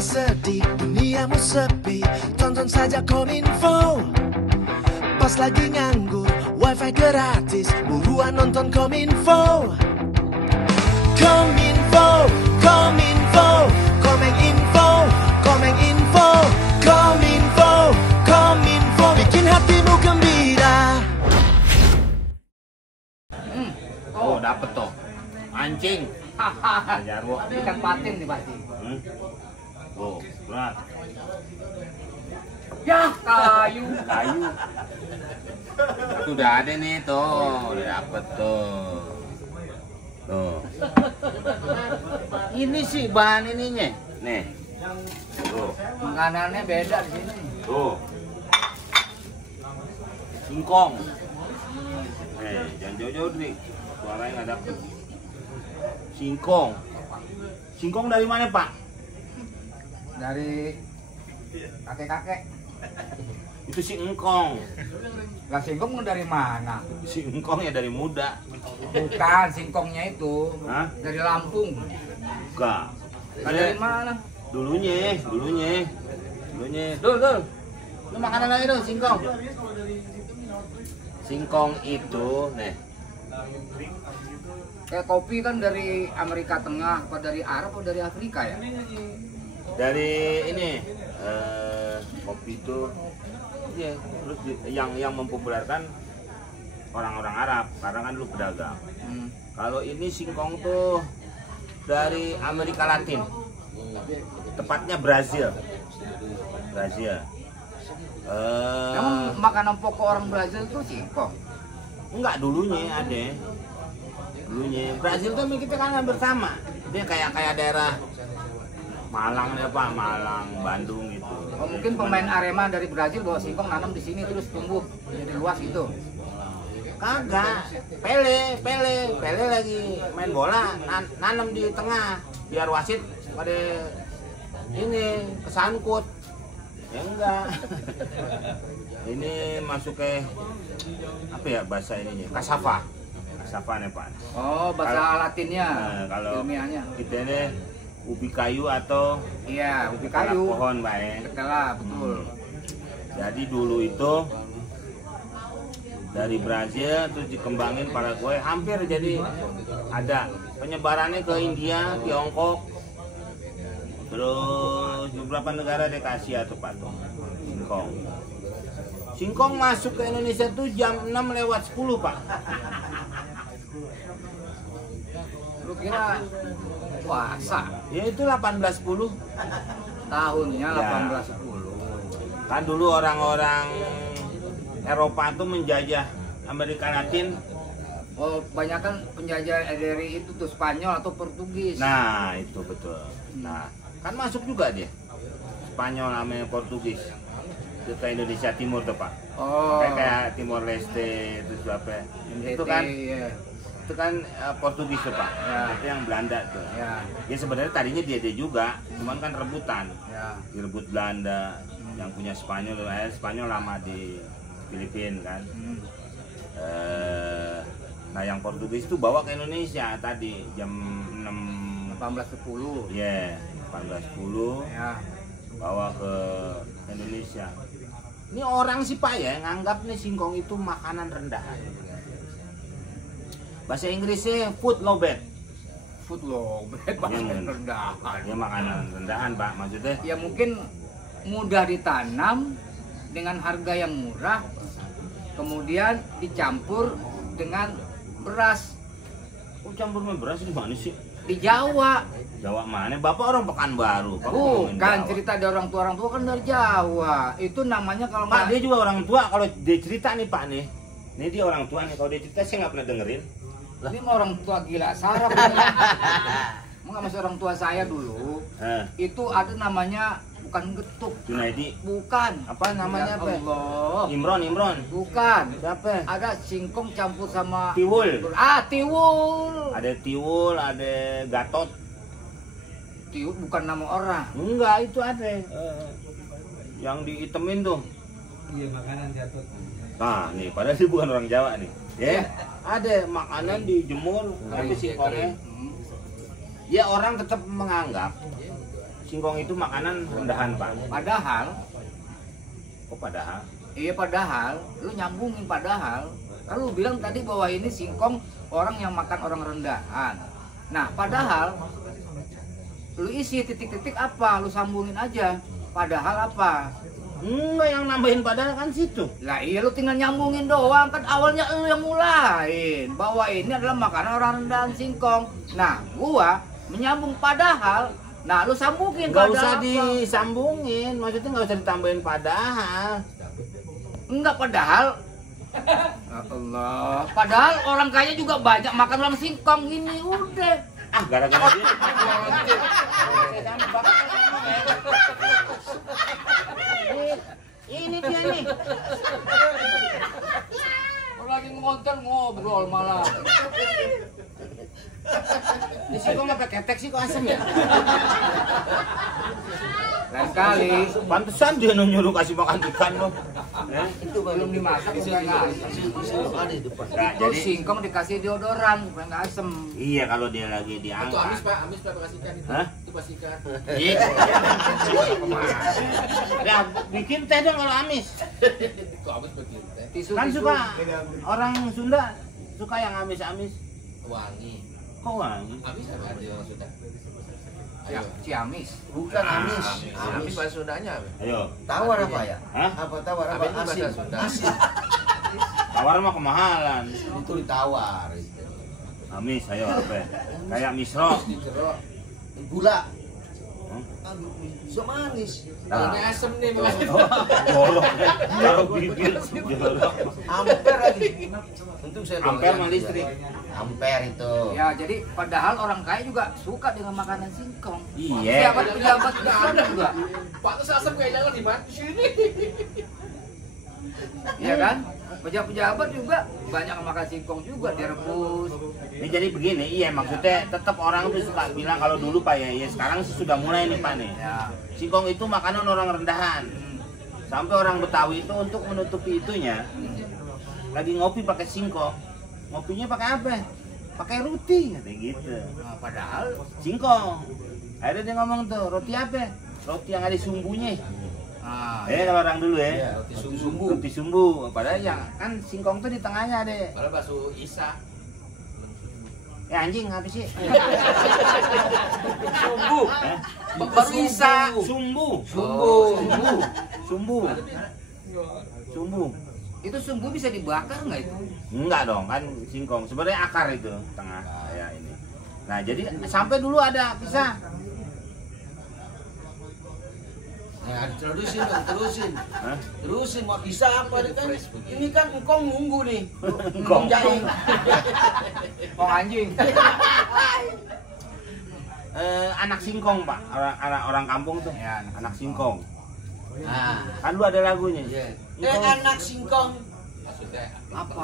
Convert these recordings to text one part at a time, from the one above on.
sedih, duniamu sepi, tonton saja Kominfo. Pas lagi nganggur, wifi gratis, buruan nonton Kominfo. Kominfo, Kominfo, Kominfo, Kominfo, Kominfo, Kominfo, bikin hatimu gembira. Oh, dapet tuh. Mancing. Jarwo. Ikan patin nih pasti. Oh, berat. Ya, kayu. Kayu. Sudah ada nih tuh, udah dapet tuh. Tuh. Ini sih bahan ininya. Nih. Tuh. Makanannya beda di sini. Tuh. Singkong. Jangan jauh-jauh nih. Suaranya nggak dapet. Singkong. Singkong dari mana, Pak? Dari kakek-kakek. Itu si engkong. Lah singkong dari mana? Si engkong ya dari muda. Bukan, singkongnya itu. Hah? Dari Lampung. Enggak. Dari mana? Dulunya. Dul. Lu makanan lagi dong, singkong. Singkong itu, nih. Kayak kopi kan dari Amerika Tengah, apa dari Arab atau dari Afrika ya? Dari ini kopi itu ya, terus yang mempopulerkan orang-orang Arab karena kan dulu pedagang. Kalau ini singkong tuh dari Amerika Latin, tepatnya Brazil. Emang makanan pokok orang Brazil itu singkong? Enggak, dulunya ada. Brazil tuh kita kan hampir sama. Dia kayak daerah Malang ya Pak, Malang, Bandung gitu. Oh, mungkin pemain Arema dari Brazil bawa singkong nanam di sini terus tumbuh jadi luas gitu. Kagak, Pele lagi main bola, nanam di tengah biar wasit pada ini kesangkut. Ya enggak. Ini masuk ke apa ya bahasa ininya? Cassava nih Pak. Oh, bahasa Latinnya. Kalau ilmiahnya. kita ini ubi kayu atau iya, ubi kayu. Pohon, Pak ya. Ketela, betul. Jadi dulu itu dari Brazil terus dikembangin Paraguay, hampir jadi ada penyebarannya ke India, Tiongkok, terus beberapa negara di Asia tuh Pak tuh. Singkong masuk ke Indonesia tuh jam 6:10 Pak. Lu kira puasa? Ya itu 1810. Tahunnya Ya. 1810. Kan dulu orang-orang Eropa tuh menjajah Amerika Latin. Oh, banyak kan penjajah dari itu tuh Spanyol atau Portugis. Nah, itu betul. Nah, kan masuk juga dia. Spanyol, Amerika, Portugis. Ke Indonesia Timur tuh Pak. Oh. Kayak Timor Leste itu apa? Itu kan iya. itu kan Portugis tuh Pak. Ya. Itu yang Belanda tuh. Ya. Ya sebenarnya tadinya dia juga, cuman kan rebutan. Ya. Direbut Belanda, yang punya Spanyol, Spanyol lama di Filipina kan. Nah yang Portugis itu bawa ke Indonesia tadi jam 1810. ya 1810 Ya. bawa ke Indonesia. Ini orang sih Pak ya nganggap nih singkong itu makanan rendahan. Bahasa Inggrisnya food lowbat. Food lowbat, makanan rendahan. Ya makanan rendahan Pak maksudnya. Ya mungkin mudah ditanam dengan harga yang murah, kemudian dicampur dengan beras. Kok campur sama beras di mana sih? Di Jawa. Jawa mana? Bapak orang Pekanbaru. Bapak ngomongin Bukan Jawa. cerita dari orang tua kan dari Jawa. Itu namanya kalau Pak dia juga orang tua. Kalau dia cerita nih Pak nih, ini dia orang tua nih. Kalau dia cerita saya nggak pernah dengerin. ini mah orang tua gila sarap. Enggak, masih orang tua saya dulu. Itu ada namanya bukan getuk. Junaidi. Bukan. Apa namanya Ya apa? Allah. Imron. Bukan. Siapa? Ada singkong campur sama Tiwul. Tiwul. Ada Tiwul, ada Gatot. Tiwul bukan nama orang. Enggak, itu ada. Yang diitemin tuh. Iya, makanan jatuh. Nah, nih padahal dia bukan orang Jawa nih. Ya, ada makanan dijemur tapi singkongnya. Ya orang tetap menganggap singkong itu makanan rendahan, Pak. Padahal, Oh, padahal. iya padahal, lu nyambungin padahal, kan lu bilang tadi bahwa ini singkong orang yang makan orang rendahan. Nah, padahal lu isi titik-titik apa, lu sambungin aja. Padahal apa? Enggak, yang nambahin padahal kan situ. Lah iya lu tinggal nyambungin doang, kan awalnya lu yang mulain bahwa ini adalah makanan orang rendahan singkong. Nah, gua menyambung padahal, nah lu sambungin Nggak padahal usah apa? disambungin, maksudnya nggak usah ditambahin padahal. Enggak padahal. Ya Allah, padahal orang kaya juga banyak makan orang singkong ini udah. Ah, gara-gara dia. Ini dia nih. Kalau lagi ngonten ngobrol malah. Ini singkong apa ketek sih kok asem ya? Lain kali Pantesan dia nyuruh kasih makan ikan loh. itu belum dimasak supaya nggak asem. Nah, Terus jadi singkong dikasih deodoran supaya nggak asem. iya kalau dia lagi Itu diangkat. amis pak kasih ikan itu. Hah? Itu pas ikan. Iya. Ya, bikin teh dong kalau amis. Kok amis begitu? Tisu, Kan tisu. suka orang Sunda suka yang amis-amis. Wangi. Kok wangi? Amis apa ada yang sudah? Ya, Ciamis. Bukan amis. Amis bahasa Sundanya apa? Ayo. Tawar apa ya? Hah? Apa tawar apa? Amis itu bahasa Asin. Sunda. Asin. Tawar mah kemahalan. Itu ditawar itu. Amis, ayo apa? Kayak misro. Jeruk. Gula. Hmm? Aduh, so manis. Nah. Ini asem nih makanya. Jorok. Taruh bibir jorok. Ampere lagi. Untung saya Ampere doyan mah listrik. Ampere itu. Ya, jadi padahal orang kaya juga suka dengan makanan singkong. Iya. Siapa pejabat ada juga. Pak terus asem kayak jangan di mana sini. Iya kan? Pejabat-pejabat juga banyak yang makan singkong juga direbus. Ini jadi begini, iya maksudnya tetap orang tuh suka bilang kalau dulu Pak ya sekarang sih sudah mulai nih Pak nih. Ya. Singkong itu makanan orang rendahan. Sampai orang Betawi itu untuk menutupi itunya lagi ngopi pakai singkong. Ngopinya pakai apa? Pakai roti katanya gitu. Nah, padahal Singkong. Akhirnya dia ngomong tuh, roti apa? Roti yang ada sumbunya. nah, Kalau orang dulu ya. Iya, roti sumbu. Roti sumbu. Padahal yang kan singkong tuh di tengahnya deh. Malah bakso Isa. Ya anjing apa sih? Sumbu. Eh? Baru Isa. Sumbu. Sumbu. Sumbu. Sumbu. Sumbu. itu sumbu bisa dibakar nggak itu? Enggak dong, kan singkong. Sebenarnya akar itu tengah kayak ini. Nah, jadi sampai dulu ada kisah. Nah, terusin dong, terusin. Hah? Terusin mau bisa apa ini kan? Ini kan engkong nunggu nih. Engkong. Jaing. Oh anjing. Anak singkong, Pak. Orang kampung tuh. Ya, Anak singkong. Nah, Kan lu ada lagunya. iya. Engkong. Anak singkong. Maksudnya Apa?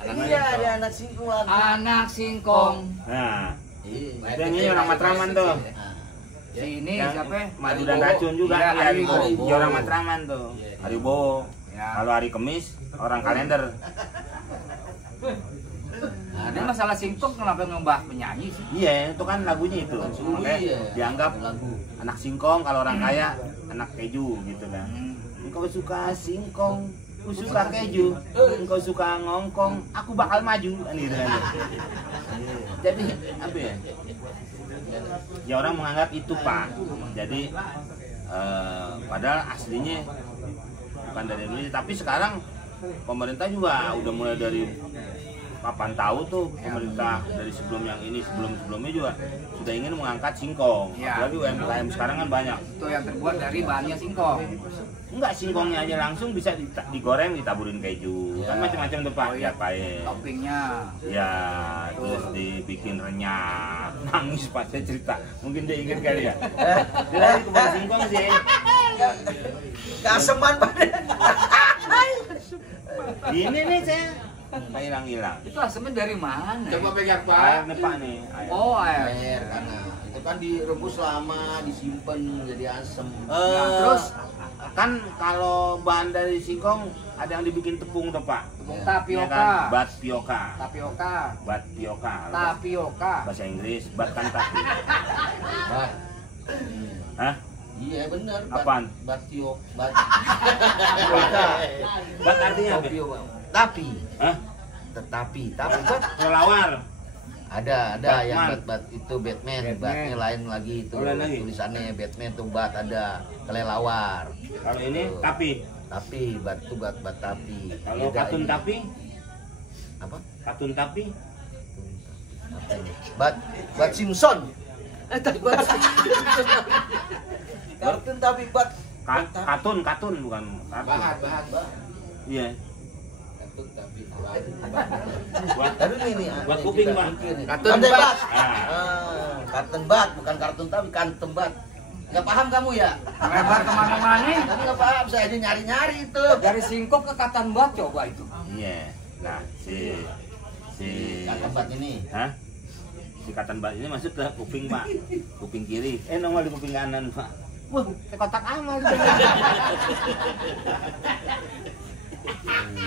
Iya, ada anak singkong lagi. Anak singkong. Nah, Iya. dan ini orang Matraman tuh. Nah, Sini Yang siapa? Madu dan racun juga. Iya, Iya, Haribo. Haribo. Dia orang Matraman tuh. Haribo. Ya. Kalau hari Kamis orang kalender. Nah, ini masalah singkong kenapa ngebahas penyanyi sih? Iya, itu kan lagunya itu. Makanya iya. dianggap Lagu. anak singkong, kalau orang kaya anak keju gitu kan. Hmm. Engkau suka singkong, aku suka keju. Engkau suka ngongkong, aku bakal maju kan gitu kan. Jadi apa ya? Ya orang menganggap itu Pak. Jadi padahal aslinya bukan dari Indonesia, tapi sekarang pemerintah juga udah mulai dari kapan tahu tuh pemerintah dari sebelum yang ini sebelumnya juga sudah ingin mengangkat singkong. Ya. Apalagi UMKM sekarang kan banyak. Itu yang terbuat dari bahannya singkong. Enggak, singkongnya aja langsung bisa digoreng, ditaburin keju. Kan macam-macam tuh Pak. Ya pakai. Toppingnya. Ya, terus dibikin renyah. Nangis pas saya cerita. Mungkin dia ingat kali ya. Dia lagi ke bawah singkong sih. Kaseman pada. Ini nih saya hilang-hilang. Itu asamnya dari mana? coba pegang Air Pak. nih Pak nih. Air. Oh, air. Air karena itu kan direbus lama, disimpan jadi asem. Terus kan kalau bahan dari singkong ada yang dibikin tepung tuh Pak. Tepung Iya tapioka. kan? Batpioka. Tapioka. Batpioka. Tapioka. Bahasa Inggris, bat kan tapi. Bat. Hah? Iya bener. Apaan? Batio. Bat. Bat artinya apa? Tapi. Hah? Tapi bat. Kelelawar. Ada Batman. yang bat itu Batman. Batnya lain lagi itu. Oh, lain lagi? Tulisannya Batman tuh bat ada. Kelelawar. Kalau ini tapi. Tapi bat tuh bat tapi. Kalau Beda katun ini. tapi, Apa? katun tapi. Apa ini? Bat Simpson. Bat Kartun tapi bat. Katun bukan katun. Bahan. Iya. Katun tapi Buat Tapi ini Buat aneh kuping, juga Pak. mikir nih. Kartun Kartun bat. bat. Ah. Kartun bat bukan kartun tapi kartun bat. Nggak paham kamu ya? Lebar kemana-mana. Kamu nggak paham, saya aja nyari-nyari itu. Dari singkong ke Katanbat coba itu. Iya. Nah, si Kartun bat ini. Hah? Si Katanbat ini masuk ke kuping Pak. Kuping kiri. Nongol di kuping kanan Pak. Wah, kayak kotak amal.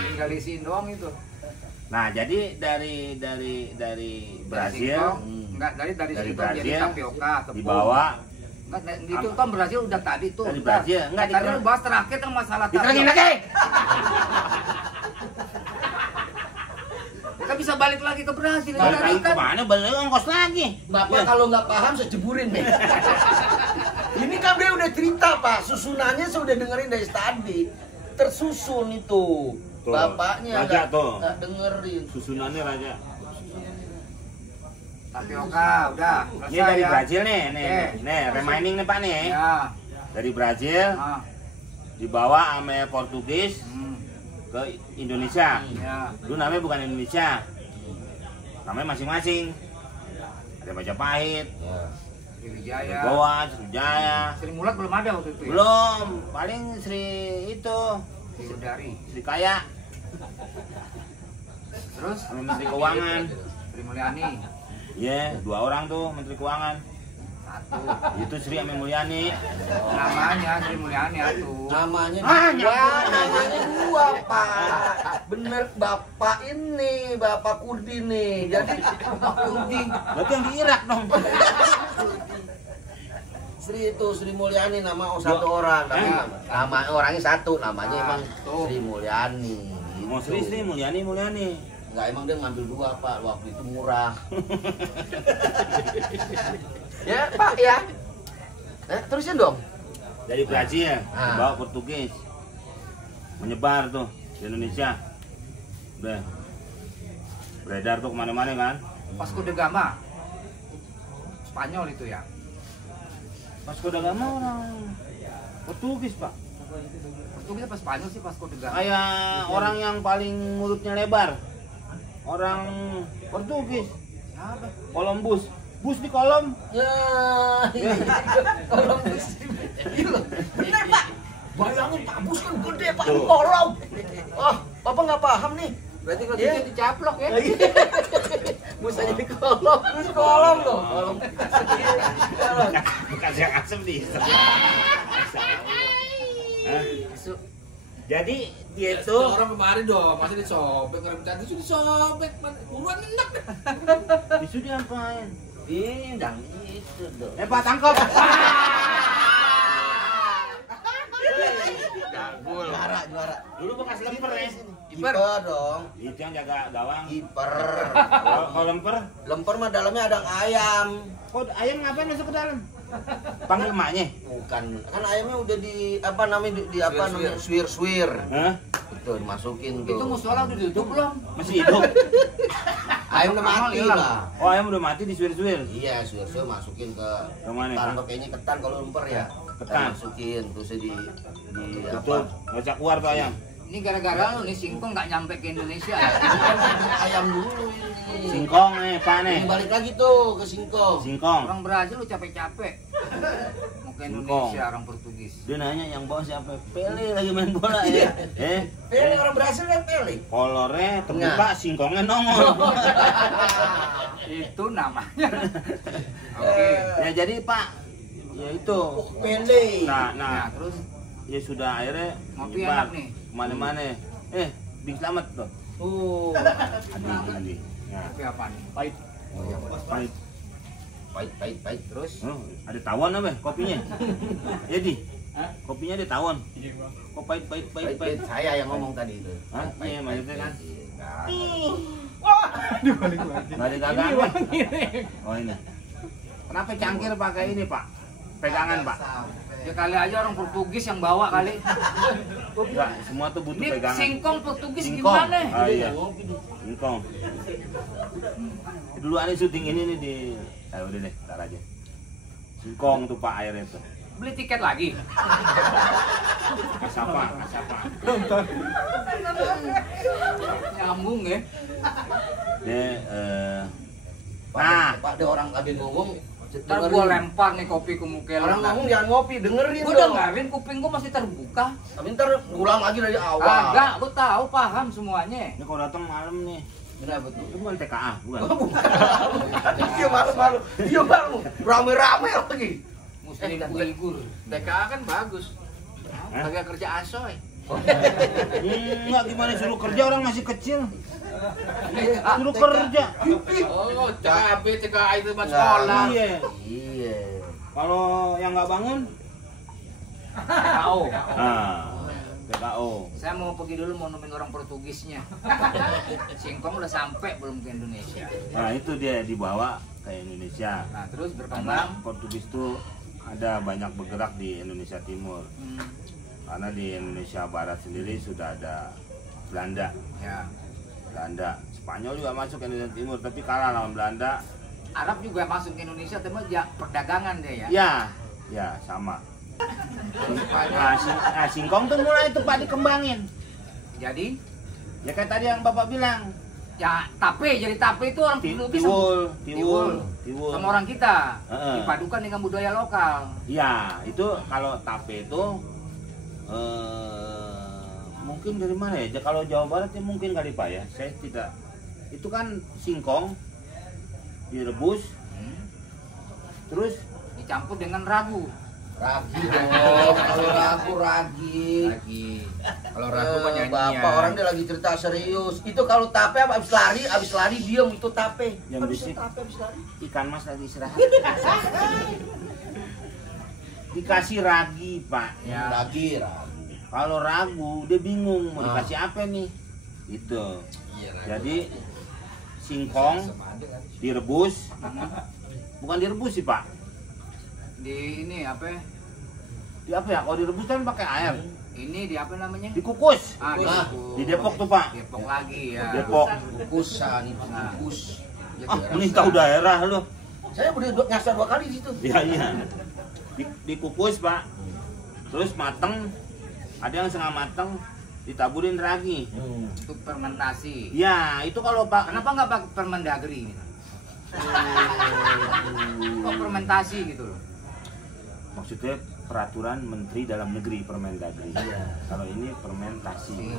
Tinggal isiin doang itu. Nah, jadi dari Brazil Enggak, dari Dari singkong jadi Brazil, tapioka, tepung. dibawa Enggak, itu kan Brazil udah tadi tuh. Dari Brazil, enggak, Tadi diterang- lu bahas terakhir kan masalah diterangin lagi. Kita bisa balik lagi ke Brazil. Balik Tadi lagi kan kemana? Balik lagi ongkos lagi. Bapak Ya. kalau nggak paham saya jeburin deh. Ini kan dia udah cerita Pak, susunannya saya udah dengerin dari tadi. Tersusun itu. Tuh, Bapaknya raja tuh. nggak dengerin. Susunannya raja. tapioka udah selesai Ini dari ya. Brazil nih, Oke. nih remaining nih Pak nih. Ya. Dari Brazil Ah. dibawa sama Portugis Hmm. ke Indonesia. Ya. Dulu namanya bukan Indonesia, namanya masing-masing. Ada Majapahit, Ya. Sriwijaya. Goa, Sriwijaya. Sri Mulat belum ada waktu itu ya? Belum, paling Sri itu, Sri Sri Kaya, Terus sama Menteri Keuangan. Sri Mulyani. Iya, 2 orang tuh Menteri Keuangan. Satu. Itu Sri sama Mulyani. Namanya Sri Mulyani atuh. Namanya Ah, namanya dua Pak. Bener Bapak ini, Bapak Kurdi nih. Jadi Bapak Kurdi. Berarti yang di Irak dong. Sri itu Sri Mulyani nama satu orang, tapi nama orangnya satu, namanya emang Tuh. Sri Mulyani. Mau Sri Mulyani. Enggak, emang dia ngambil 2 Pak, waktu itu murah. Ya Pak ya. Terusin dong. Dari Brazil, Ah. dibawa Portugis. Menyebar tuh di Indonesia. Udah. Beredar tuh kemana-mana kan. Vasco da Gama. Spanyol itu ya. Vasco da Gama orang Portugis Pak. Portugis apa Spanyol sih Vasco da Gama? Kayak orang yang paling mulutnya lebar. Orang Portugis. Siapa? Columbus. Bus di kolom. Ya. Kolom bus. Bener Pak. Bayangin Pak Bus kan gede Pak di Tuh. kolom. Oh, Bapak nggak paham nih. Berarti kalau Iya. gitu dicaplok ya. Busanya di kolom. Bus kolom loh. Kolom. Bukan yang asem nih. Hah? Jadi dia itu orang kemarin dong, masih disobek, orang cantik sudah disobek, buruan enak deh. bisu diapain? Ini dan itu dong. Pak tangkap. Juara. Dulu bekas lemper ya. Kiper dong. Itu yang jaga gawang. Kiper. Kalau lemper, Lemper mah dalamnya ada ayam. kok ayam ngapain masuk ke dalam? Panggil emaknya. Bukan, kan ayamnya udah di apa namanya di apa namanya swir. Hah? Itu dimasukin Itu tuh. musola udah ditutup belum? Masih hidup? Ayam udah mati Hilang. lah. Oh ayam udah mati disuir-suir. Iya, swir masukin ke Kemana ketan, Pak? kayaknya ketan kalau lemper ya. Ketan. Masukin terus di Itu ngajak keluar tuh ayam. Ini gara-gara lu nih singkong nggak nyampe ke Indonesia ya. ayam dulu ini. Singkong Pak nih. Ini balik lagi tuh ke singkong. Singkong. Orang Brazil lu capek-capek. Mau ke Indonesia orang Portugis. Dia nanya yang bawa siapa? Pele lagi main bola ya. Pele orang Brasil kan Pele. Kolornya terbuka, singkongnya nongol. Itu namanya. Oke. Ya jadi Pak, ya itu. Pele. Nah, Nah, terus ya sudah akhirnya Ngopi nyebar enak nih. kemana-mana. Bing Slamet tuh. Oh, Adi. Ya. kopi apa nih? Pahit. Pahit. Pahit. Terus Ada tawon apa kopinya? Jadi kopinya ada tawon. Kok pahit. Pahit. Saya yang ngomong tadi itu. Hah? Iya, maksudnya kan. Dibalik lagi. Nggak ada gagangan. Oh ini. Kenapa cangkir pakai ini Pak? Pegangan Pak? ya kali aja orang Portugis yang bawa kali. Enggak, semua tuh butuh Ini pegangan. singkong Portugis Singkong. gimana? Ah, iya. Singkong. Dulu aneh syuting ini nih di. Udah deh, ntar aja. Singkong tuh Pak airnya tuh. Beli tiket lagi. Kasapa. Nyambung ya. Pak, ada orang ada ngomong. Ntar gua lempar nih kopi ke muka lu. Orang ngomong jangan ngopi, dengerin Gua dong. dengerin, kuping gua masih terbuka. Tapi ntar ulang lagi dari awal. Agak, gua tahu paham semuanya. Ini kalau datang malam nih. Kenapa tuh? Itu bukan TKA, bukan. Dia malu-malu. Dia malu. Rame-rame lagi. Muslim Uighur. TKA kan bagus. Hah? Kagak kerja asoy. Enggak, gimana suruh kerja orang masih kecil. Suruh kerja. Oh, capek TKA itu mas sekolah. Iya. Iya. Kalau yang nggak bangun, TKO. TKO. Saya mau pergi dulu mau nemuin orang Portugisnya. Singkong udah sampai belum ke Indonesia. Nah itu dia dibawa ke Indonesia. Nah, terus Karena berkembang. Portugis tuh ada banyak bergerak di Indonesia Timur. Karena di Indonesia Barat sendiri sudah ada Belanda. Ya. Belanda, Spanyol juga masuk ke Indonesia Timur, tapi kalah lawan Belanda. Arab juga masuk ke Indonesia, tapi ya perdagangan dia ya. Ya sama. Singkong tuh mulai tuh Pak dikembangin. Jadi, Ya kayak tadi yang Bapak bilang, ya tape, jadi tape itu orang Portugis tiwul. sama orang kita. Heeh. Dipadukan dengan budaya lokal. Ya, itu kalau tape itu mungkin dari mana ya? Kalau Jawa Barat ya mungkin kali Pak ya. Saya tidak. Itu kan singkong direbus, terus Dicampur dengan ragu. Ragi dong. Kalau ragu ragi. Kalau ragu kan nyanyian. Bapak orang dia lagi cerita serius. Itu kalau tape apa abis lari diam itu tape. Yang Habis bisik. tape habis lari. ikan mas lagi istirahat. Dikasih ragi Pak. Ya. Ragi. Kalau ragu dia bingung mau dikasih apa nih. Itu. Jadi singkong direbus. Bukan direbus sih Pak. Di ini apa? Di apa ya? Kalau direbus kan pakai air. Ini di apa namanya? Dikukus. Dikukus. Di Depok tuh Pak. Depok lagi ya. Depok. Kukusan itu kukus. Ini tahu daerah lu. Saya udah nyasar 2 kali di situ. Iya. Dikukus Pak. Terus mateng. Ada yang setengah mateng. Ditaburin ragi. Untuk fermentasi. Ya itu kalau Pak. Kenapa nggak pakai Permendagri gitu? Kok fermentasi gitu loh? Maksudnya peraturan Menteri Dalam Negeri Permendagri. Kalau ini fermentasi.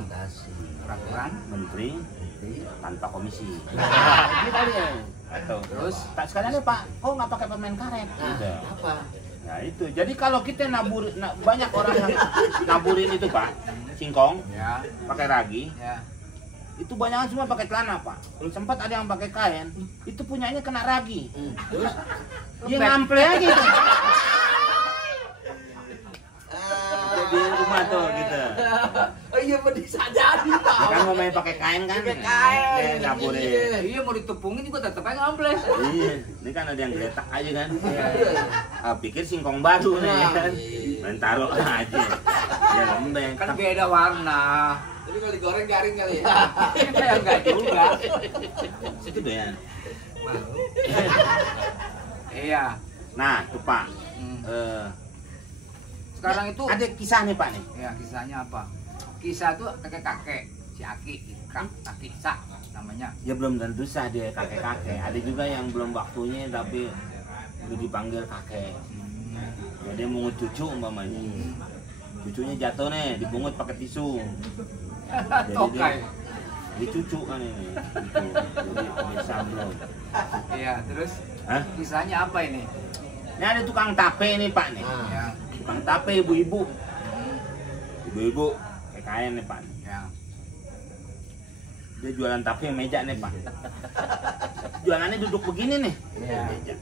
Peraturan. Menteri tanpa komisi. Ini kali ya. Atau Terus? tak sekalian Pak. Kok nggak pakai permen karet? Gitu. Apa? Nah itu. Jadi kalau kita banyak orang yang naburin itu Pak, singkong, Ya. pakai ragi. Ya. Itu banyak semua pakai celana Pak. Sempat ada yang pakai kain. Itu punyanya kena ragi. Terus Dia ngample aja itu. Di rumah tuh gitu. oh iya bisa jadi Ya Pak. kan mau main pakai kain kan? Pakai kain. Naburin. Iya mau ditepungin juga tetep aja ngamples. Iya, ini kan ada yang geletak aja kan. Pikir singkong baru nih kan. Main taruh aja. Ya lembek. Kan beda warna. Tapi kalau digoreng garing kali ya. Ya enggak juga. Situ doyan. Iya. Nah, tuh Pak. Sekarang itu Ada kisah nih Pak nih. ya kisahnya apa? Kisah itu kakek-kakek, si Aki, Aki Sa namanya. Ya belum tentu sah dia kakek-kakek. Ada juga yang belum waktunya tapi udah dipanggil kakek. Ya dia mungut cucu umpamanya. Cucunya jatuh nih, dibungut pakai tisu. Jadi Tokai. dia cucu kan ini. Gitu. Jadi desa belum. Iya, terus Hah? kisahnya apa ini? Ini ada tukang tape nih Pak nih. Ya. Tukang tape ibu-ibu. Ibu-ibu kayak kain nih Pak. Ya. Dia jualan tape meja nih Pak. Jualannya duduk begini nih. Iya. Meja.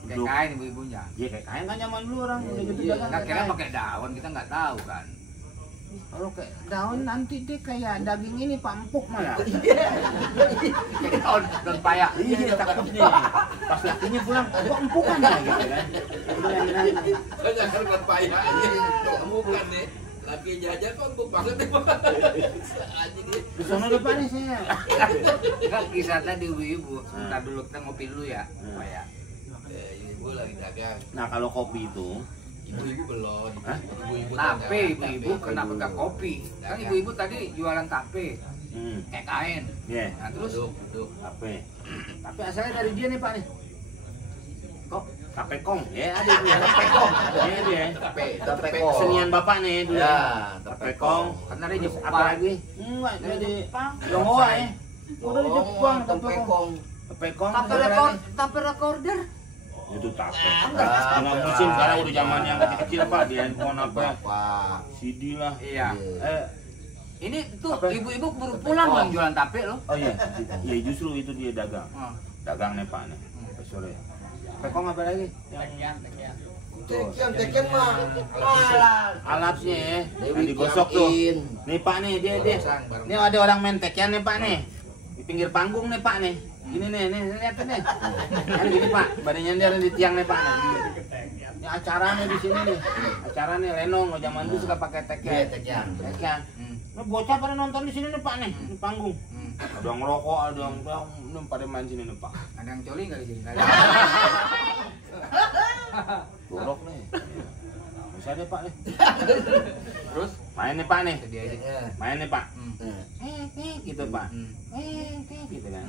Kayak Duduk. kain ibu-ibunya. Iya kayak kain kan zaman dulu orang udah gitu Iya, dagang. nah kayak kira kain. pakai daun kita nggak tahu kan. Kalau kayak daun nanti dia kayak daging ini Pak empuk malah. Kayak daun payak. Iya takutnya. Pas lakinya pulang, kok empukan ya gitu kan. Jangan berpayah aja. Bukan nih. Laki jajan kok empuk banget nih Pak. Anjing dia. Di sana depan nih saya. Kan kisah tadi ibu-ibu. Sebentar dulu kita ngopi dulu ya. Payak. Ibu lagi dagang. Nah kalau kopi itu, Ibu-ibu belum. Hah? Ibu-ibu Tape ibu-ibu kenapa nggak kopi? Kan ibu-ibu tadi jualan tape. Kayak kain. ya, Nah terus Duduk. tape. Tapi asalnya dari dia nih Pak nih. Kok tape kong? Ya ada dia. Tape kong. Iya dia. Tape kong. Kesenian bapak nih dulu. Ya, Tape kong. karena dari Jepang. Apa lagi? Enggak, Dari dari Jepang. Tionghoa ya. Udah di Jepang tape tape kong. kong. Tape kong. Tape recorder. Itu tape. Dengan musim sekarang udah zaman yang kecil Pak di handphone apa? CD lah. Iya. Ini tuh Apa? ibu-ibu baru pulang loh yang jualan tape loh. Oh iya, iya justru itu dia dagang. Oh. Dagang nih Pak nih. Sampai sore. Tape kong apa lagi? Yang Tekian mah alat. alatnya ya, yang Dewi digosok tuh. Kiamin. Nih Pak nih, dia. Ini ada orang main tekian nih Pak nih. Di pinggir panggung nih Pak nih. Gini nih lihat nih. Kan gini Pak, badannya dia di tiang nih Pak. Ini acaranya di sini nih. Acara nih Lenong, zaman dulu suka pakai Iya, tekian. tekian. Tekian. Ini bocah pada nonton di sini nih Pak nih, di panggung. Ada yang ngerokok, ada yang pada main sini nih Pak. Ada yang coli nggak di sini? Nggak ada. Dorok nih. Bisa deh Pak nih. Terus Main nih Pak nih. itu dia aja. Main nih Pak. Eh, Gitu Pak. Hmm. Gitu kan.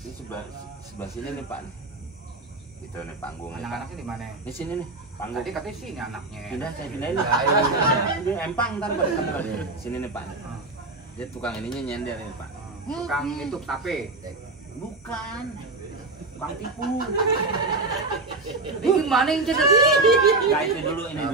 Ini sebelah sini nih Pak. Gitu nih panggungnya. Anak-anaknya di mana? Di sini nih panggung. Tadi katanya sini anaknya. Pindah saya pindahin. Dia empang ntar pada kamera. Sini nih Pak. Dia tukang ininya nyender nih Pak. Tukang itu tape. Bukan. Tukang tipu. Ini gimana yang cerdas? Nah itu dulu ini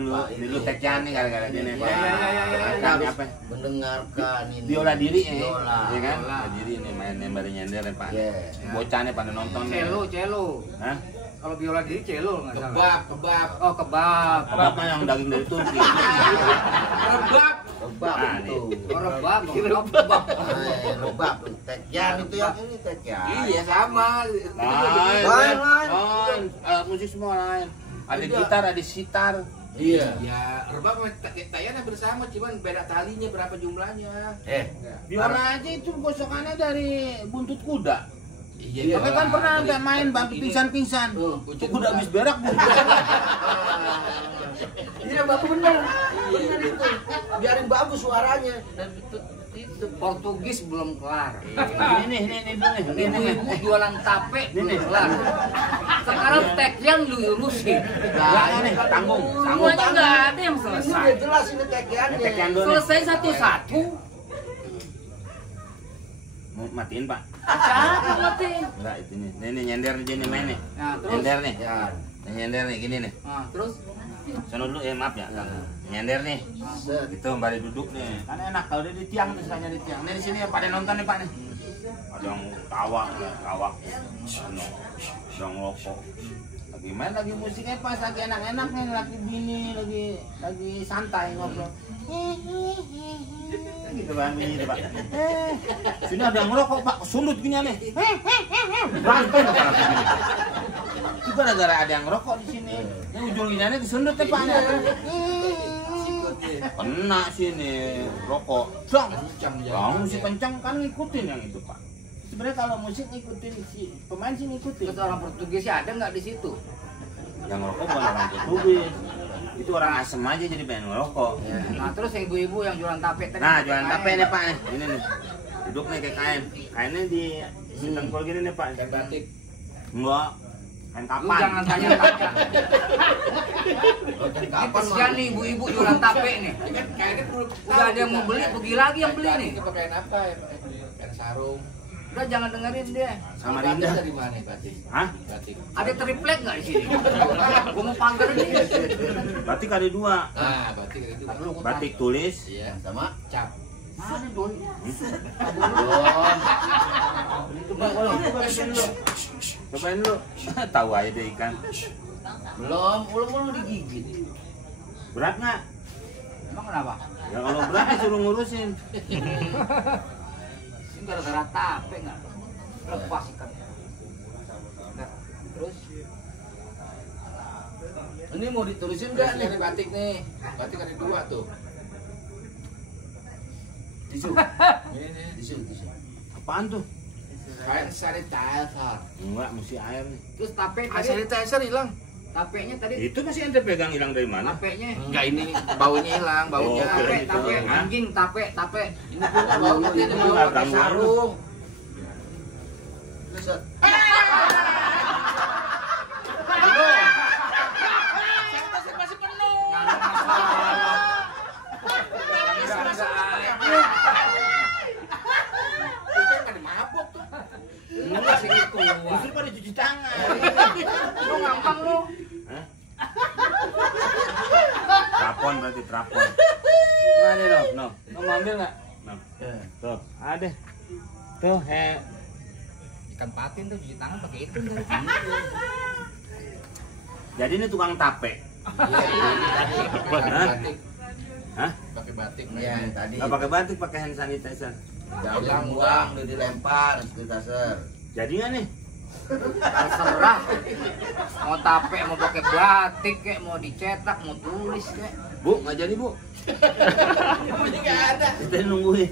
dulu tekian nih gara-gara dia nih Pak. Ya. Apa? mendengarkan ini. Biola diri ya. Biola. Iya kan? Biola. Biola diri nih main baru nyender nih Pak. Iya. Bocah nih pada nonton nih. Celo. Hah? Kalau biola diri celo nggak salah. Kebab. Oh kebab. Kebab mah yang daging dari Turki. Rebab. Rebab Nah, itu. Oh rebab. Rebab. Rebab. Tekian itu yang ini tekian. Iya sama. Lain. Alat musik semua lain. Ada gitar, ada sitar. Iya. Ya, rebab tayana bersama, cuman beda talinya berapa jumlahnya. Biola aja itu gosokannya dari buntut kuda. Iya. Tapi kan pernah ada main bantu pingsan-pingsan. Itu kuda habis berak buntut. Iya, bapak benar. Benar itu. Biarin bagus suaranya. Dan itu Portugis belum kelar. Ini nih dulu nih. Ibu-ibu jualan tape belum Ini. kelar. Sekarang tekian lu urusin. Jangan nih, tanggung. Semuanya nggak ada yang ini selesai. udah jelas ini tekiannya. Tekian dulu nih. Selesai satu-satu. Mau matiin Pak? Siapa matiin? Enggak itu nih. Nih nyender nih dia nih main nih. Nah terus. Nyender nih. Ya. Nih, nyender nih gini nih. Nah terus. Sono dulu maaf ya. Nyender nih. Set. Itu balik duduk nih. Kan enak kalau dia di tiang nih sukanya di tiang. Nih di sini ya pada nonton nih Pak nih. Ada yang kawak. Yang rokok. Lagi main lagi musiknya pas lagi enak-enaknya lagi bini lagi santai ngobrol. Gitu Pak, gitu Pak. Sini ada yang ngerokok Pak, sundut gini nih. Berantem Pak. Itu gara-gara ada yang ngerokok di sini. Ini ujung gini disundut nih Pak. Kena sini rokok. Dong. Kalau musik kencang kan ngikutin yang itu Pak. Sebenarnya kalau musik ngikutin si pemain sih ngikutin. Terus orang Portugisnya ada nggak di situ? Yang ngerokok bukan orang Portugis. Itu orang asem aja jadi pengen ngerokok. Nah terus yang ibu-ibu yang jualan tape tadi. Nah, jualan tape nih Pak nih. Ini nih. Duduk nih kayak kain. Kainnya di dengkul gini nih Pak. Kayak batik. Enggak. Kain Lu kapan? jangan tanya-tanya. Ini Kapan kesian nih ibu-ibu jualan tape nih. Ini kan kayaknya perlu. Udah ada yang mau beli, pergi lagi yang beli nih. Pakai apa ya? Kain sarung. Udah jangan dengerin dia. Sama Batik Rinda. dari mana batik? Hah? Batik. Ada triplek nggak di sini? Gua mau pagar nih. Batik ada dua. Nah, batik itu. Ntar dulu gua Batik tulis Iya. sama Cap. Mana doi? Cobain lu. Tahu aja deh ikan. Belum digigit. Berat nggak? Emang kenapa? Ya kalau berat disuruh ngurusin. Ini gara-gara tape nggak? Lepas ikan. Nah, terus Ini mau ditulisin nggak nih? Ini batik nih. Batik ada 2 tuh. Tisu. Ini nih. Tisu. Apaan tuh? Hand sanitizer. Enggak, mesti air nih. terus tape Ah, tadi, sanitizer hilang. tapenya tadi, Itu masih ente pegang hilang dari mana? tapenya. Enggak, ini baunya hilang, baunya. Oh, Tape, gitu. tape, Hah? anjing, tape. Ini punya bau, ini Ini bau nggak pakai ganggu. sarung. Set. Itu kan mabuk tuh. Lu masih keluar. Justru pada cuci tangan. Lu ngampang lu. Hah? Trapon berarti trapon. Mana no? Mau ambil nggak? No. Tuh, ada. Tuh, Ikan patin tuh cuci tangan pakai itu. Jadi ini tukang tape. Pakai batik. Hah? Pakai batik. Iya, yang tadi. Nggak pakai batik, pakai hand sanitizer. Jangan buang, udah dilempar sanitizer. Jadi nggak nih? Terserah. Mau tape, mau pakai batik kek, mau dicetak, mau tulis kek. Bu, nggak jadi bu. Ini nggak ada. Kita nungguin.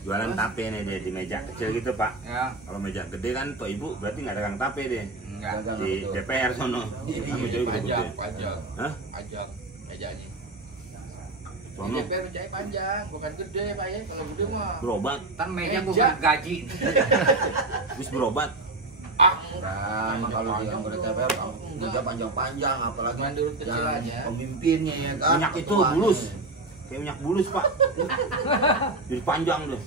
Jualan tape nih dia di meja kecil gitu pak. Ya, Kalau meja gede kan tuh ibu berarti nggak dagang tape deh. enggak. Di DPR sono. Kamu jadi Panjang, gede. panjang. Hah? Panjang mejanya. Sono DPR mejanya panjang, bukan gede Pak ya. Kalau gede mah berobat, Kan meja gua Meja. gaji. terus berobat. Nah, emang kalau di anggota DPR meja panjang-panjang, apalagi Main dulu kecil yang aja. pemimpinnya ya kan. Minyak itu ketuanya. bulus. Kayak minyak bulus pak. Jadi panjang tuh.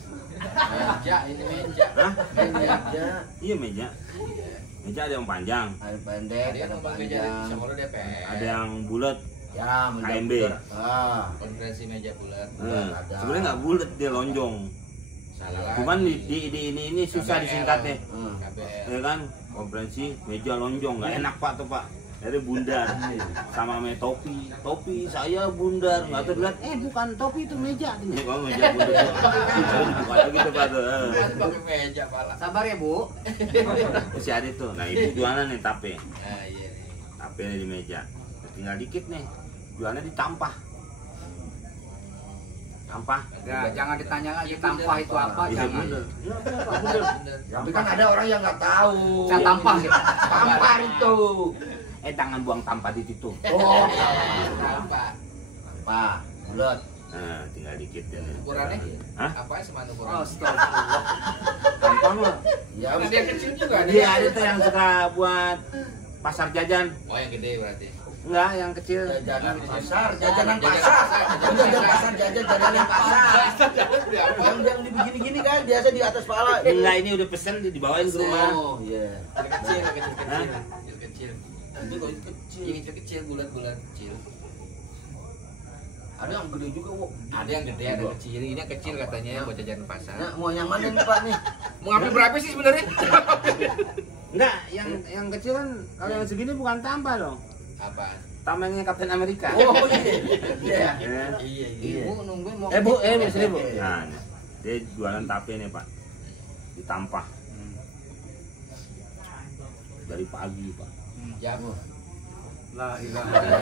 Meja ini meja. Hah? Meja, Iya meja. Meja ada yang panjang, air pendek, Dia ada ngomong meja panjang. sama lu DPR. ada yang bulat. Ya, meja KMB. besar. Ah, Konferensi meja bulat. ada. Sebenarnya nggak bulat dia lonjong. Salah lagi. Cuman di ini susah disingkatnya. Hmm. KBL. Ya kan? Konferensi meja lonjong nggak enak pak tuh pak. Dari bundar sama me topi. Topi saya bundar. Nggak tuh lihat bukan topi itu meja. Ini kalau meja bundar. Baru dibuka lagi tuh pak tuh. Masih pakai meja pala. Sabar ya, Bu. Masih ada tuh. Nah ibu jualan nih tape. Nah, iya. Tape di meja. Tinggal dikit nih. Jualannya ditampah. Tampah. Ya, jangan ditanya lagi tampah itu apa, Iya jangan. bener. Iya bener pak bener. Tapi kan ada orang yang nggak tahu. Saya tampah gitu. Tampar itu. Jangan buang tampah di situ. Oh, Apa? Pak, bulat. Nah, tinggal dikit ya. nih. Ukurannya? Hah? Apa sih mana Oh, ukurannya? astagfirullah. Tampah mah. Ya, Karena dia kecil juga. Dia ada tuh yang suka buat pasar jajan. Oh, yang gede berarti. Enggak, yang kecil. jajanan pasar, jajanan Jajanan pasar. pasar, Jajanan pasar, jajanan pasar. Beli apa? Yang di begini-gini kan biasa di atas pala. Enggak, ini udah pesen dibawain ke rumah. Oh, iya. Kecil, kecil. Hah? Kecil. Ini kok kecil. Yang kecil, bulat-bulat kecil. Ada yang gede juga, Wo. Ada yang gede, ada yang kecil. Ini yang kecil katanya buat jajan pasar. Nah, mau yang mana nih, Pak nih? Mau ngambil berapa sih sebenarnya? Enggak, yang kecil kan kalau yang segini bukan tambah dong. Apa? Tamengnya Kapten Amerika. Oh, iya. Iya. Ya. Iya, Ibu nungguin mau Bu, kecil. seribu. Nah, dia jualan tape nih pak, ditampah dari pagi pak. Jam. La ilaha illallah.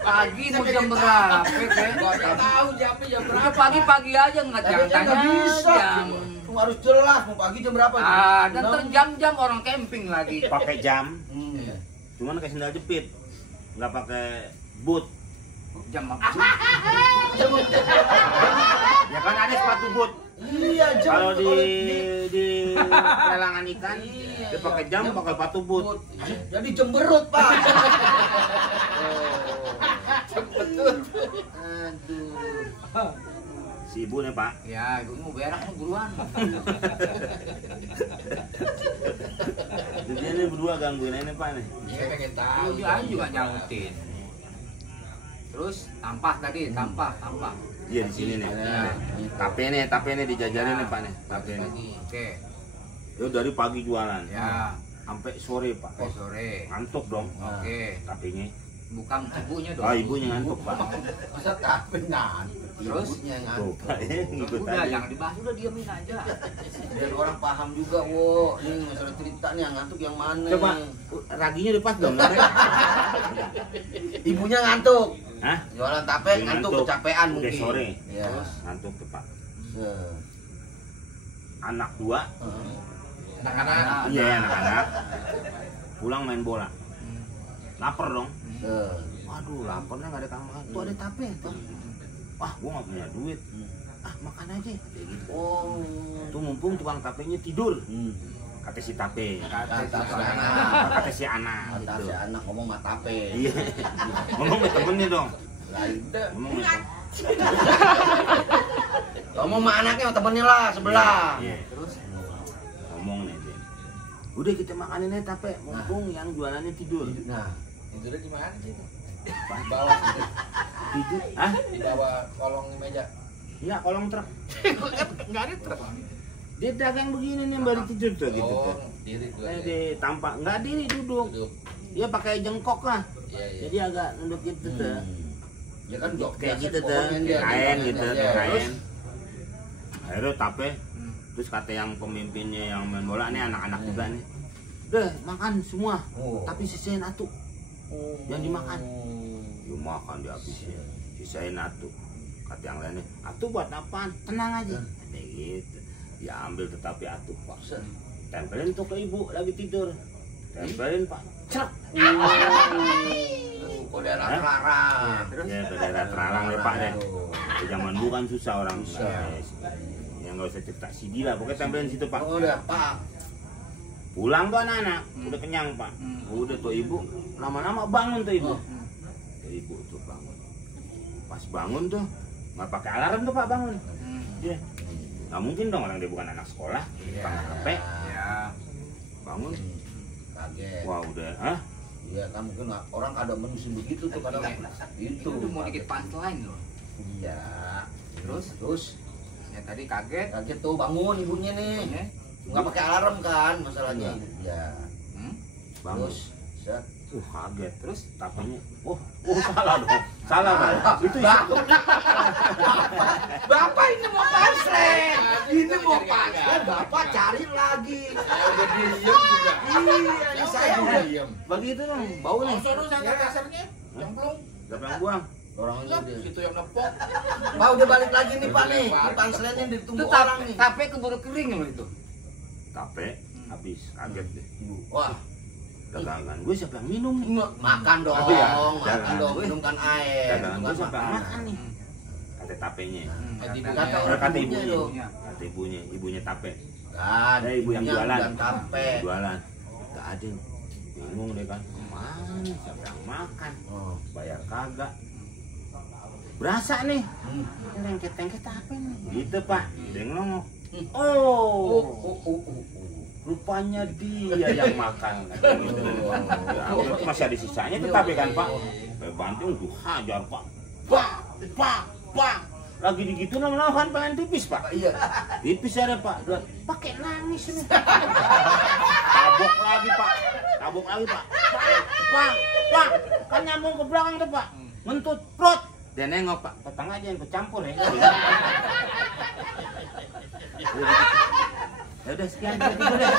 Pagi mau jam berapa, Kek? Gua nggak tahu jamnya jam Udah berapa. pagi-pagi aja nggak Tapi jangan kan tanya nggak bisa. jam. Cuma harus jelas mau pagi jam berapa. Ah, dan terjam-jam orang camping lagi. Pakai jam, Hmm. cuman pakai sendal jepit, nggak pakai boot. Jam apa? Ya kan ada sepatu boot. Iya, jam Kalau itu di pelelangan ikan, dia pakai jam, pakai sepatu boot. jadi jemberut, Pak. Betul. Aduh. Si ibu nih pak, Ya, gue mau berak nih buruan. jadi ini berdua gangguin ini pak nih. Dia pengen tahu. Dia juga nyautin. Terus tampah tadi, tampah. Iya di sini nih. Tape nih dijajarin nih Pak nih. Tape nih. Oke. Yo dari pagi jualan. Ya. Sampai sore Pak. Sampai sore. Ngantuk dong. Oke. Tapenya. Bukan ibunya dong. Oh ibunya ngantuk Pak. Masa tape ngantuk. Terus? Ibunya Tuh ngantuk. Pak ngikut Udah aja. jangan dibahas, udah diemin aja. Biar orang paham juga, wo. Nih masalah cerita nih yang ngantuk yang mana? Coba raginya udah pas dong. Ibunya ngantuk. Hah? Jualan tape Dia ngantuk ngantuk. kecapean Udah mungkin. sore. Ya. Ngantuk tuh Pak. Se- Anak 2. Anak-anak. Iya anak-anak. Pulang main bola. Lapar dong. se- Waduh laparnya nggak ada kamar. Tuh ada tape tuh. Wah gua nggak punya duit. Ah makan aja. Kayak gitu. Oh. Tuh mumpung tukang tapenya tidur. Hmm. Kata si tape. Kata si anak. Kata si anak. Kata Gitu. si anak ngomong sama tape. Iya. Ngomong sama temennya dong. Lah itu. Ngomong sama temen. Ngomong sama anaknya sama temennya lah sebelah. Iya. Terus ngomong nih dia. Udah kita makanin aja tape. Mumpung yang jualannya tidur. Nah, Tidurnya di mana sih? Di bawah, Tidur? Hah? di bawah kolong meja. Iya kolong truk. Enggak ada truk. Dia dagang begini nih baru tidur tuh gitu tuh. Oh, diri tuh. Di tampak nggak diri duduk. Duduk. Dia pakai jengkok lah. Iya, iya. Jadi agak nunduk gitu tuh. ya kan jok Kayak biasa gitu tuh, pokoknya dia kain di gitu, belakangnya. kain. Akhirnya tape. Terus kata yang pemimpinnya yang main bola nih anak-anak juga nih. Udah makan semua, Oh. tapi sisain atu. Yang dimakan. Oh. Lu makan dihabisin, sisain atu. Kata yang lainnya, atu buat apaan? Tenang aja. Kayak gitu. Ya ambil tetapi atu Pak. Tempelin tuh ke ibu lagi tidur. Tempelin Pak. Cek. Kok daerah Hah? Larang. Ya ke daerah Teralang deh Pak deh. Di zaman dulu kan susah orang. Susah. Yang nggak usah cerita CD lah, pokoknya tempelin situ Pak. Oh, udah, Pak. Pulang tuh anak-anak, udah kenyang Pak. Udah tuh ibu, lama-lama bangun tuh ibu. Tuh ibu tuh bangun. Pas bangun tuh, nggak pakai alarm tuh Pak bangun. Dia, nggak mungkin dong orang dia bukan anak sekolah, pakai HP. Ya. Bangun, Kaget. wah udah, hah? Iya kan mungkin orang kadang menusin begitu tuh kadang Itu itu. udah mau dikit punchline loh. Iya. Terus ya tadi kaget. Kaget tuh bangun ibunya nih. Ya. Nggak pakai alarm kan masalahnya. Iya. Bangun. Terus set. Kaget. Terus tapenya, salah dong. Salah Pak. Itu Bapak ini mau paslen. Ini mau paslen. Bapak cari lagi. Saya udah diem juga. Iya, ini saya udah. diem. begitu dong, bau nih. Oh, sono saya kasarnya. Cemplung. Siapa yang buang? Orang ini Enggak, dia. situ yang nepok. Pak udah balik lagi nih Pak nih. Ini paslennya ditunggu Itu orang nih. tape keburu kering loh itu. Tape, habis, kaget deh. Wah, Dagangan gue siapa yang minum nih? makan dong, Oh, iya. makan Jangan. dong, minumkan air. Dagangan gue bukan siapa yang makanan. makan nih? Kata tapenya. Kata Kata orang ibunya, ibunya tuh. kata ibunya tape. Kan, Ada ibu yang ibunya jualan. bukan tape. Jualan. Gak ada. Bingung deh kan. Kemana? Siapa yang makan? Oh. Bayar kagak. Berasa nih. Hmm. Lengket-lengket apa nih? Gitu Pak. Dia ngelongok. Oh, Oh, rupanya dia yang makan. Ya, masih ada sisanya tetapi kan Pak. Kayak banting tuh hajar Pak. Pak. Lagi digitu lama-lama kan pengen tipis Pak. Iya. Tipis ada Pak. Lihat, pakai nangis nih. Tabok lagi Pak. Pak. Kan nyambung ke belakang tuh Pak. Ngentut prot. Dia nengok Pak. Tetangga aja yang kecampur ya. Ya udah sekian. Tidur deh.